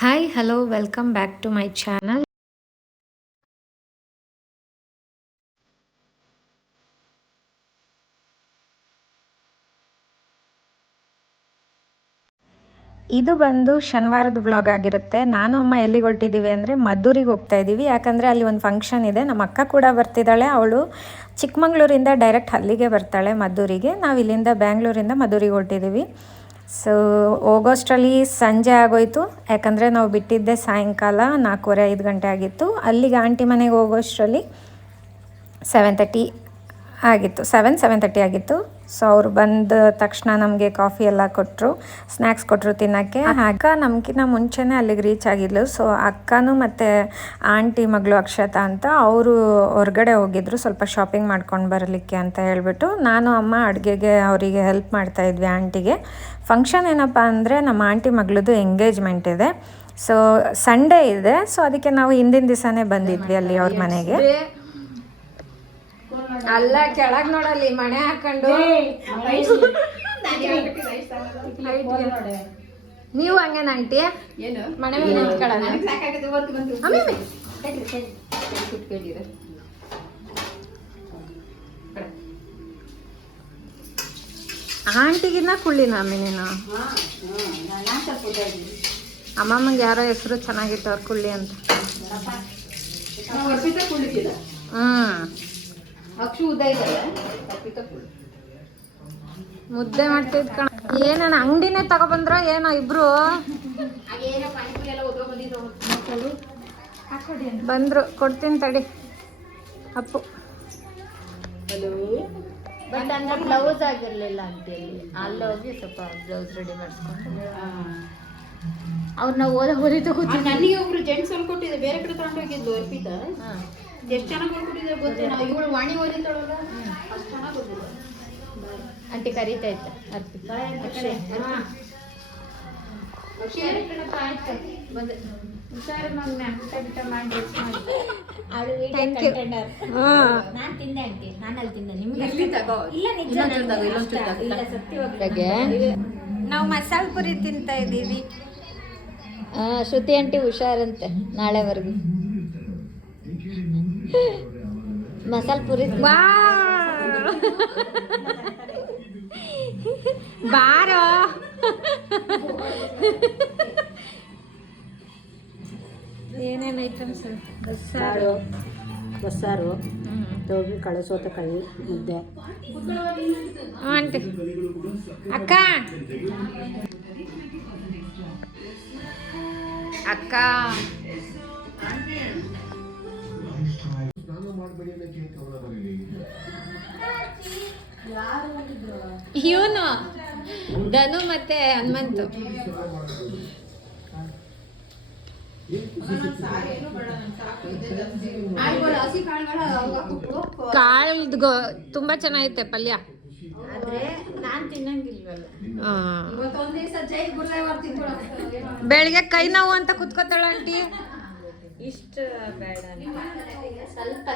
Hi hello welcome back to my channel ಇದು ಬಂದು ಶನಿವಾರದ blog ಆಗಿರುತ್ತೆ. ನಾನು ಅಮ್ಮ ಎಲ್ಲಿಗೆ ಹೊರಟಿದ್ದೀವಿ ಅಂದರೆ ಮದ್ದೂರಿಗೆ ಹೋಗ್ತಾ ಇದ್ದೀವಿ ಯಾಕಂದರೆ ಅಲ್ಲಿ ಒಂದು ಫಂಕ್ಷನ್ ಇದೆ. ನಮ್ಮ ಅಕ್ಕ ಕೂಡ ಬರ್ತಿದ್ದಾಳೆ. ಅವಳು ಚಿಕ್ಕಮಂಗ್ಳೂರಿಂದ ಡೈರೆಕ್ಟ್ ಅಲ್ಲಿಗೆ ಬರ್ತಾಳೆ ಮದ್ದೂರಿಗೆ. ನಾವು ಇಲ್ಲಿಂದ ಬ್ಯಾಂಗ್ಳೂರಿಂದ ಮದ್ದೂರಿಗೆ ಹೊರಟಿದ್ದೀವಿ ಸೊ ಹೋಗೋಷ್ಟರಲ್ಲಿ ಸಂಜೆ ಆಗೋಯ್ತು. ಯಾಕಂದರೆ ನಾವು ಬಿಟ್ಟಿದ್ದೆ ಸಾಯಂಕಾಲ ನಾಲ್ಕೂವರೆ ಐದು ಗಂಟೆ ಆಗಿತ್ತು. ಅಲ್ಲಿಗೆ ಆಂಟಿ ಮನೆಗೆ ಹೋಗೋಷ್ಟರಲ್ಲಿ ಸೆವೆನ್ ತರ್ಟಿ ಆಗಿತ್ತು. ಸೆವೆನ್ ಸೆವೆನ್ ತರ್ಟಿ ಆಗಿತ್ತು. ಸೊ ಅವ್ರು ಬಂದ ತಕ್ಷಣ ನಮಗೆ ಕಾಫಿ ಎಲ್ಲ ಕೊಟ್ಟರು ಸ್ನ್ಯಾಕ್ಸ್ ಕೊಟ್ಟರು ತಿನ್ನೋಕ್ಕೆ. ಅಕ್ಕ ನಮ್ಗಿಂತ ಮುಂಚೆನೇ ಅಲ್ಲಿಗೆ ರೀಚ್ ಆಗಿದ್ಲು. ಸೊ ಅಕ್ಕನೂ ಮತ್ತು ಆಂಟಿ ಮಗಳು ಅಕ್ಷತಾ ಅಂತ ಅವರು ಹೊರಗಡೆ ಹೋಗಿದ್ರು ಸ್ವಲ್ಪ ಶಾಪಿಂಗ್ ಮಾಡ್ಕೊಂಡು ಬರಲಿಕ್ಕೆ ಅಂತ ಹೇಳಿಬಿಟ್ಟು. ನಾನು ಅಮ್ಮ ಅಡುಗೆಗೆ ಅವರಿಗೆ ಹೆಲ್ಪ್ ಮಾಡ್ತಾ ಇದ್ವಿ ಆಂಟಿಗೆ ಫಂಕ್ಷನ್ ಏನಪ್ಪ ಅಂದರೆ ನಮ್ಮ ಆಂಟಿ ಮಗಳದು ಎಂಗೇಜ್ಮೆಂಟ್ ಇದೆ. ಸೊ ಸಂಡೇ ಇದೆ. ಸೊ ಅದಕ್ಕೆ ನಾವು ಹಿಂದಿನ ದಿವಸನೇ ಬಂದಿದ್ವಿ ಅಲ್ಲಿ ಅವ್ರ ಮನೆಗೆ. ಅಲ್ಲ ಕೆಳಗ್ ನೋಡಲ್ಲಿ ಮಣೆ ಹಾಕೊಂಡು. ನೀವು ಹಂಗೆ ಆಂಟಿ ಏನು? ಮನೆ ಮೇಲೆ ನಿಂತ್ಕೊಳ್ಳೋಣ. ಆಂಟಿಗಿನ್ನ ಕುಳ್ಳಿನ ಮೀನಿನ. ಅಮ್ಮಮ್ಮಂಗೆ ಯಾರೋ ಹೆಸರು ಚೆನ್ನಾಗಿತ್ತು ಅವ್ರ ಕುಳ್ಳಿ ಅಂತ. ಹ್ಮ್. ಉದ್ದ. ಮುದ್ದೆ ಮಾಡ್ತಿದ್ ಕಣ. ಏನಣ್ಣ ಅಂಗಡಿನೇ ತಗೊಬಂದ್ರ ಏನೋ ಇಬ್ರು? ಬಂದ್ರು ಕೊಡ್ತೀನಿ ತಡಿ. ಅಪ್ಪು. ಬಟ್ ಅಂದ್ರೆ ಬ್ಲೌಸ್ ಆಗಿರ್ಲಿಲ್ಲ ಅಂತೇಳಿ ಅಲ್ಲಿ ಹೋಗಿ ಸ್ವಲ್ಪ ಬ್ಲೌಸ್ ರೆಡಿ ಮಾಡಿಸ್ಕೊಂಡು. ಅವ್ರನ್ನ ಓದ ಓದಿ ಆ, ತಗೋತೀನಿ ನನಗೆ ಒಬ್ರು ಜೆಂಟ್ಸ್ ಹೊಲ್ಕೊಟ್ಟಿದೆ ಬೇರೆ ಕಡೆ ತಗೊಂಡು ಹೋಗಿದ್ಲು ಅರ್ಪಿತಾ. ಎಷ್ಟು ಚೆನ್ನಾಗಿ ಹೊಲ್ಕೊಟ್ಟಿದ್ರೆ ನಾವು ಇವಳು ವಾಣಿ ಓದಿದ್ದಾಳಲ್ಲ ಅಷ್ಟು ಚೆನ್ನಾಗಿ ಓದಿಲ್ಲ ಆಂಟಿ ಇತ್ತು ಅರ್ಪಿತ. ನಾವು ಮಸಾಲ ಪುರಿ ತಿಂತಾ ಇದ್ದೀವಿ. ಶ್ರುತಿ ಆಂಟಿ ಹುಷಾರಂತೆ ನಾಳೆವರೆಗೂ. ಮಸಾಲ ಪುರಿ ವಾ ಬಾರೋ. ಏನೇನು ಐಟಮ್ಸ್? ಸಾರು ಬಸ್ಸಾರು ತೊಗರಿ ಕಾಳು ಸೌತೆಕಾಯಿ ಮುದ್ದೆ. ಆಂಟಿ. ಅಕ್ಕ. ಅಕ್ಕ. ಇವನು ಧನು ಮತ್ತೆ ಹನುಮಂತು. ಕಾಳ್ದು ತುಂಬಾ ಚೆನ್ನಾಗೈತೆ ಪಲ್ಯ. ಬೆಳಿಗ್ಗೆ ಕೈ ನೋವು ಅಂತ ಕುತ್ಕೋತಾಳ ಆಂಟಿ. ಇಷ್ಟ ಬೇಡ ಸ್ವಲ್ಪ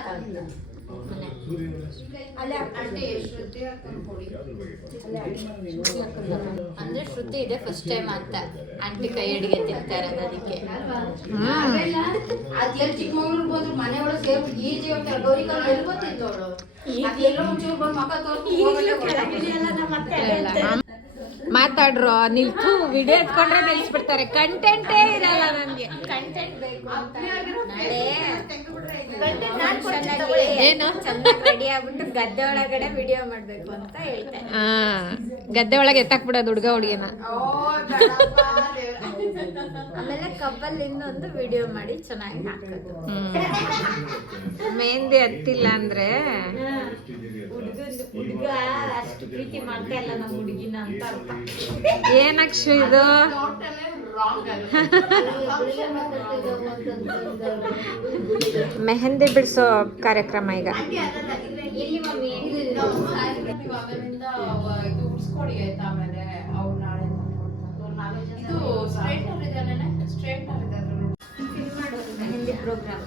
ಅಂದ್ರೆ ಶ್ರುತಿ ಇದೆ ಫಸ್ಟ್ ಟೈಮ್ ಅಂತ. ಆಂಟಿ ಕೈ ಅಡಿಗೆ ತಿಂತಾರೆ ಅದಕ್ಕೆ. ಅದೆಲ್ಲ ಚಿಕ್ಕಮಗಳೂರು ಬಂದ್ರು ಮನೆ ಒಳಗೆ ಈಜಿ ಹೋಗ್ತಾರೆ ಗೌರಿ ಕಾಲ ಎಲ್ಲಿ ಮಾತಾಡ್ರು, ನಿಲ್ತು ವಿಡಿಯೋ ಎತ್ಕೊಂಡ್ರೆ ನಿಲ್ಸ್ಬಿಡ್ತಾರೆ. ಕಂಟೆಂಟೇ ಇರಲ್ಲ ನನ್ಗೆ. ಏನು? ರೆಡಿ ಆಗ್ಬಿಟ್ಟು ಗದ್ದೆ ಒಳಗಡೆ ವಿಡಿಯೋ ಮಾಡ್ಬೇಕು ಅಂತ ಹೇಳ್ತಾರೆ ಗದ್ದೆ ಒಳಗೆ ಎತ್ತಾಕ್ಬಿಡೋದು ಹುಡುಗ ಹುಡುಗಿನ. ಆಮೇಲೆ ಕಬ್ಬಲ್ಲಿ ಇನ್ನೊಂದು ವಿಡಿಯೋ ಮಾಡಿ ಚೆನ್ನಾಗಿ ಹಾಕೋದು. ಮೆಹಂದಿ ಹತ್ತಿಲ್ಲ ಅಂದ್ರೆ ಹುಡುಗ ಹುಡುಗ ಅಷ್ಟು ಪ್ರೀತಿ ಮಾಡ್ತಾ ಇಲ್ಲ ನಮ್ಮ ಹುಡುಗಿನ ಅಂತ ಅರ್ಥ ಏನಕ್ಷು ಇದು ಮೆಹಂದಿ ಬಿಡಿಸೋ ಕಾರ್ಯಕ್ರಮ ಈಗ ಇಲ್ಲಿ ಇದು ಸ್ಟ್ರೈಟ್ನರ್ ಇದೆ ಸ್ಟ್ರೈಟ್ನರ್ ಇದೆ ಮೆಹಂದಿ ಪ್ರೋಗ್ರಾಮ್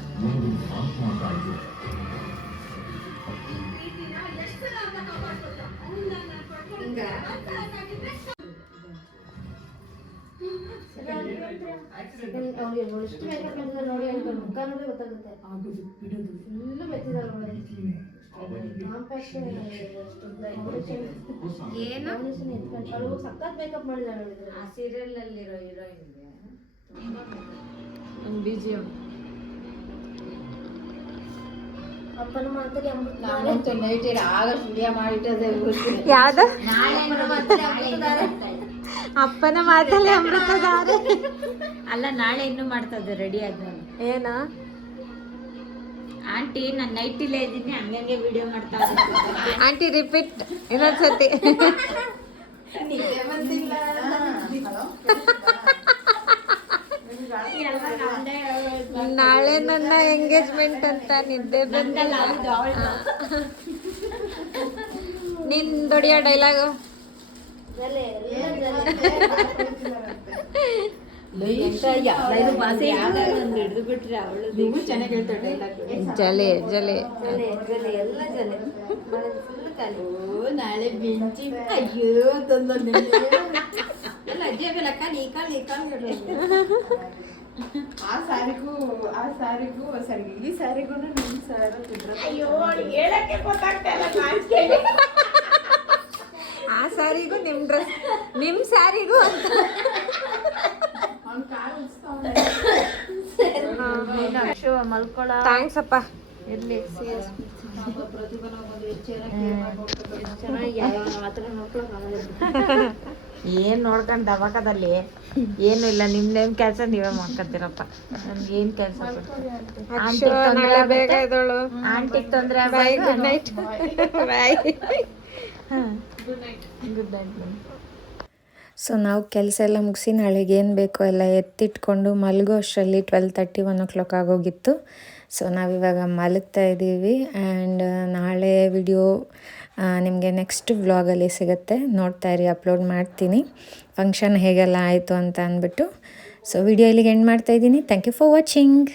ಹಿಂಗ. ಎಷ್ಟು ಮೇಕಪ್ ಮಾಡಿದಾರೆ ನೋಡಿ ಅಂತ ಮುಖ ನೋಡಿ ಗೊತ್ತಾಗುತ್ತೆ. ಏನು ಅವಳು ಸಖತ್ ಮೇಕಪ್ ಮಾಡಿದಾಳೆ ಆ ಸೀರಿಯಲ್ ಅಲ್ಲಿರೋ ಅಪ್ಪನ ಮಾತಲ್ಲಿ ಅಮೃತ ನಾನಂತೂ ನೈಟ್ ಆಗ ಸ್ಟುಡಿಯೋ ಮಾಡಿಟ್ಟದೆ ಯಾವ್ದು? ಅಪ್ಪನ ಮಾತಲ್ಲಿ ಅಮೃತಧಾರ. ಅಲ್ಲ ನಾಳೆ ಇನ್ನು ಮಾಡ್ತದೆ ರೆಡಿ ಆದ್ಮೇಲೆ. ಏನ? ಆಂಟಿ ನಾನು ನೈಟಿಲೇ ಇದ್ದೀನಿ ಹಂಗಂಗೆ ವಿಡಿಯೋ ಮಾಡ್ತಾ ಆಂಟಿ ರಿಪೀಟ್ ಇನ್ನೊಂದ್ಸತಿ. ನಾಳೆ ನನ್ನ ಎಂಗೇಜ್ಮೆಂಟ್ ಅಂತ ನಿದ್ದೆ ಬಂದಲ್ಲ. ನಿನ್ ದೊಡಿಯ ಡೈಲಾಗು ಜಲೆ ಜಲೆ ಓ ನಾಳೆ ಬೆಂಚಿ ಅಯ್ಯೋ ಎಲ್ಲ ಅಜ್ಜಿ ಮೇಲೆ ಅಕ್ಕ ನೀ ಕಾಲ್ ನೀ ಕಾಲ್ ಆ ಸಾರಿಗೂ ಆ ಸಾರಿಗೂ ಸರಿ ಈ ಸಾರಿಗೂ ನಿಮ್ ಸರ್ ಆ ಸಾರಿಗೂ ನಿಮ್ಮ ಡ್ರೆಸ್ ನಿಮ್ ಸಾರಿಗೂ ಅಂತ. ಥ್ಯಾಂಕ್ಸ್ ಅಪ್ಪ. ಇರ್ಲಿ ಏನ್ ನೋಡ್ಕೊಂಡ್ ದಬಾಕದಲ್ಲಿ ಏನು ಇಲ್ಲ ನಿಮ್ ಕೆಲಸ ಕೆಲ್ಸ ನೀವೇ ಮಾಡ್ಕೊತೀರಪ್ಪ. ನನ್ಗೆ ಏನ್ ಕೆಲ್ಸ ಆಂಟಿಗ್ ತೊಂದ್ರೆ good night bye good night so ನಾವು ಕೆಲಸ ಎಲ್ಲ ಮುಗಿಸಿ ನಾಳೆಗೆ ಏನು ಬೇಕೋ ಎಲ್ಲ ಎತ್ತಿಟ್ಕೊಂಡು ಮಲಗೋ ಅಷ್ಟರಲ್ಲಿ twelve thirty one o'clock ಆಗೋಗಿತ್ತು ಸೊ ನಾವಿವಾಗ ಮಲಗ್ತಾ ಇದ್ದೀವಿ ಆ್ಯಂಡ್ ನಾಳೆ ವಿಡಿಯೋ ನಿಮಗೆ ನೆಕ್ಸ್ಟ್ ವ್ಲಾಗಲ್ಲಿ ಸಿಗುತ್ತೆ. ನೋಡ್ತಾ ಇರಿ ಅಪ್ಲೋಡ್ ಮಾಡ್ತೀನಿ. ಫಂಕ್ಷನ್ ಹೇಗೆಲ್ಲ ಆಯಿತು ಅಂತ ಅಂದ್ಬಿಟ್ಟು. ಸೊ ವಿಡಿಯೋ ಇಲ್ಲಿಗೆ ಎಂಡ್ ಮಾಡ್ತಾ ಇದ್ದೀನಿ. Thank you for watching